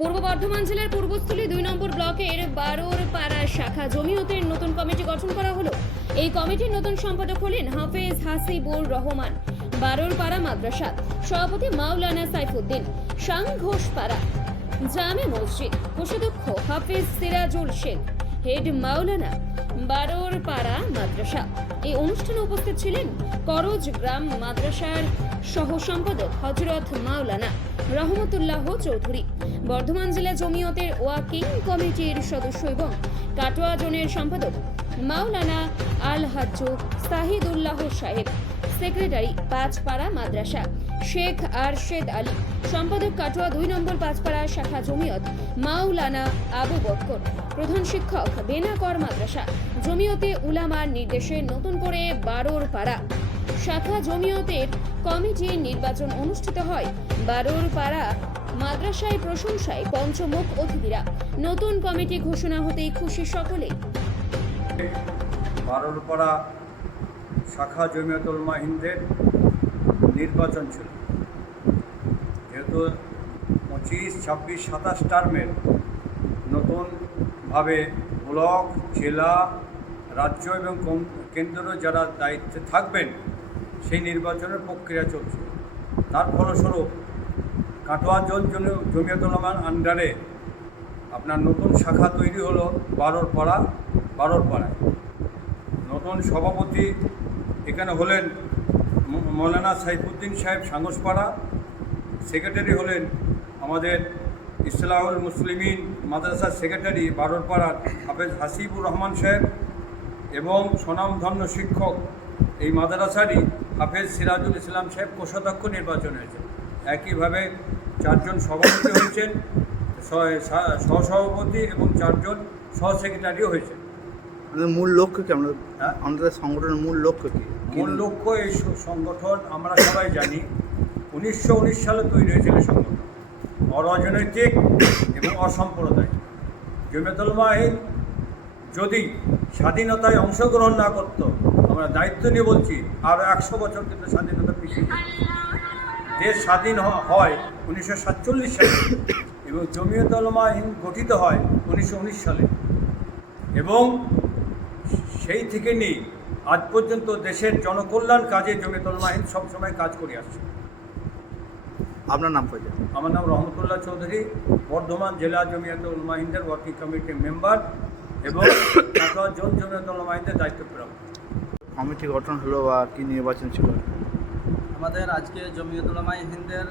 পূর্ব বর্ধমান জেলার পূর্বস্থলী 2 নম্বর ব্লকের বারোর পাড়া শাখা জমিয়তের নতুন কমিটি গঠন করা হলো। এই কমিটির নতুন সম্পাদক হলেন হাফেজ হাসিবুর রহমান। বারোর পাড়া মাদ্রাসা সভাপতি মাওলানা সাইফুদ্দিন, সাংঘোষপাড়া জামে মসজিদ কোষাধ্যক্ষ হাফেজ সিরাজুল শেখ, হেড মাওলানা বারোর পাড়া মাদ্রাসা। এই অনুষ্ঠানে উপস্থিত ছিলেন করজ গ্রাম মাদ্রাসার সহ সম্পাদক হযরত মাওলানা রহমতুল্লাহ চৌধুরী, বর্ধমান জেলা জমিয়তের ওয়াকিং কমিটির সদস্য এবং কাটোয়া জোনের সম্পাদক মাওলানা আল হাজ্জ সাহিদুল্লাহ সাহেব, সেক্রেটারি পাঁচপাড়া মাদ্রাসা শেখ আরশেদ আলী, সম্পাদক কাটোয়া 2 নম্বর পাঁচপাড়া শাখা জমিয়ত মাওলানা আবু বক্কর, প্রধান শিক্ষক বেনাকর মাদ্রাসা জমিয়তে উলামার নির্দেশে নতুন করে বারোর পাড়া শাখা জমিয়তের কমিটির নির্বাচন অনুষ্ঠিত হয়। বারোর পাড়া মাদ্রাসায় প্রশংসায় পঞ্চমুখ অতিথিরা। নতুন কমিটি ঘোষণা হতেই খুশি সকলেই। বারোর পাড়া শাখা জমিয়তুল উলামা হিন্দের নির্বাচন ছিল, যেহেতু 25, 26, 27 টার্মের নতুনভাবে ব্লক, জেলা, রাজ্য এবং কেন্দ্র যারা দায়িত্বে থাকবেন সেই নির্বাচনের প্রক্রিয়া চলছে। তার ফলস্বরূপ কাটোয়া জমিয়তুল উলামার আন্ডারে আপনার নতুন শাখা তৈরি হলো বারোর পাড়ায়। নতুন সভাপতি এখানে হলেন মৌলানা সাইফুদ্দিন সাহেব সাংঘোষপাড়া, সেক্রেটারি হলেন আমাদের ইসলাহুল মুসলিমিন মাদ্রাসার সেক্রেটারি বারোর পাড়ার হাফেজ হাসিবুর রহমান সাহেব এবং স্বনামধন্য শিক্ষক এই মাদ্রাসারই হাফেজ সিরাজুল ইসলাম সাহেব কোষাধ্যক্ষ নির্বাচন হয়েছে। একইভাবে 4 জন সভাপতি হয়েছেন, সহসভাপতি এবং 4 জন সহ সেক্রেটারিও হয়েছে। মূল লক্ষ্য কি? আমাদের সংগঠনের মূল লক্ষ্য কি? মূল লক্ষ্য এই সংগঠন আমরা সবাই জানি 1919 সালে তৈরি হয়েছিল। সংগঠন অরাজনৈতিক এবং অসাম্প্রদায়িক। জমিয়তুল উলামা হিন্দ যদি স্বাধীনতায় অংশগ্রহণ না করত, আমরা দায়িত্ব নিয়ে বলছি আরও 100 বছর কিন্তু স্বাধীনতা পিছিয়ে দেশ স্বাধীন হয় 1947 সালে এবং জমিয়তুল উলামা হিন্দ গঠিত হয় 1919 সালে এবং সেই থেকে নিয়ে আজ পর্যন্ত দেশের জনকল্যাণ কাজে জমিয়তুল উলামা হিন্দ সবসময় কাজ করে আসছে। আপনার নাম পরিচয়? আমার নাম রহমতুল্লাহ চৌধুরী, বর্ধমান জেলা জমিয়তুল উলামা হিন্দের ওয়ার্কিং কমিটির মেম্বার এবং কাটোয়া জোন জমিয়তুল উলামা হিন্দের দায়িত্বপ্রাপ্ত। কমিটি গঠন হলো বা কি নির্বাচন ছিল? আমাদের আজকে জমিয়তুল উলামা হিন্দের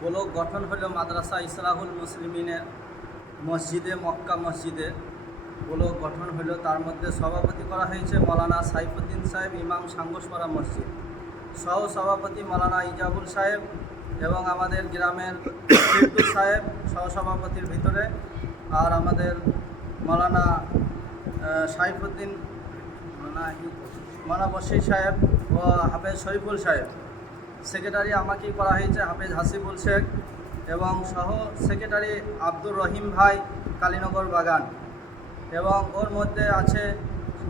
ব্লক গঠন হলো মাদ্রাসা ইসলাহুল মুসলিমিনের মসজিদে, মক্কা মসজিদে ব্লক গঠন হলো। তার মধ্যে সভাপতি করা হয়েছে মৌলানা সাইফুদ্দিন সাহেব, ইমাম সাংঘোষপাড়া মসজিদ, সহ সভাপতি মৌলানা ইজাবুল সাহেব এবং আমাদের গ্রামের সিদ্দু সাহেব সহসভাপতির ভিতরে, আর আমাদের মৌলানা সাইফুদ্দিন, মৌলানা বশির সাহেব ও হাফেজ শরীফুল সাহেব। সেক্রেটারি আমাকেই করা হয়েছে হাফেজ হাসিবুল শেখ এবং সহ সেক্রেটারি আব্দুর রহিম ভাই কালীনগর বাগান, এবং ওর মধ্যে আছে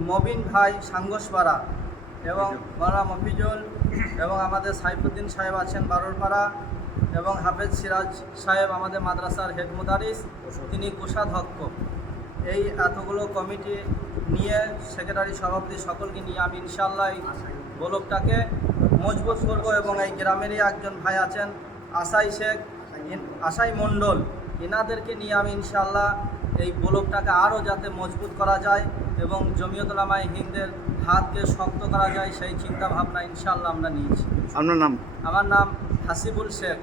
মবিন ভাই সাংঘোষপাড়া এবং মৌলানা মফিজুল এবং আমাদের সাইফুদ্দিন সাহেব আছেন বারোর পাড়া এবং হাফেজ সিরাজ সাহেব আমাদের মাদ্রাসার হেড মুদারিস, তিনি কোষাধ্যক্ষ। এই এতগুলো কমিটি নিয়ে সেক্রেটারি সভাপতি সকলকে নিয়ে আমি ইনশাআল্লাহ এই ব্লকটাকে মজবুত করব এবং এই গ্রামেরই একজন ভাই আছেন আশাই মণ্ডল, এনাদেরকে নিয়ে আমি ইনশাআল্লাহ এই ব্লকটাকে আরও যাতে মজবুত করা যায় এবং জমিয়তুল উলামা হিন্দের হাতকে শক্ত করা যায় সেই চিন্তা ভাবনা ইনশাআল্লাহ আমরা নিয়েছি। আপনার নাম? আমার নাম হাসিবুল শেখ।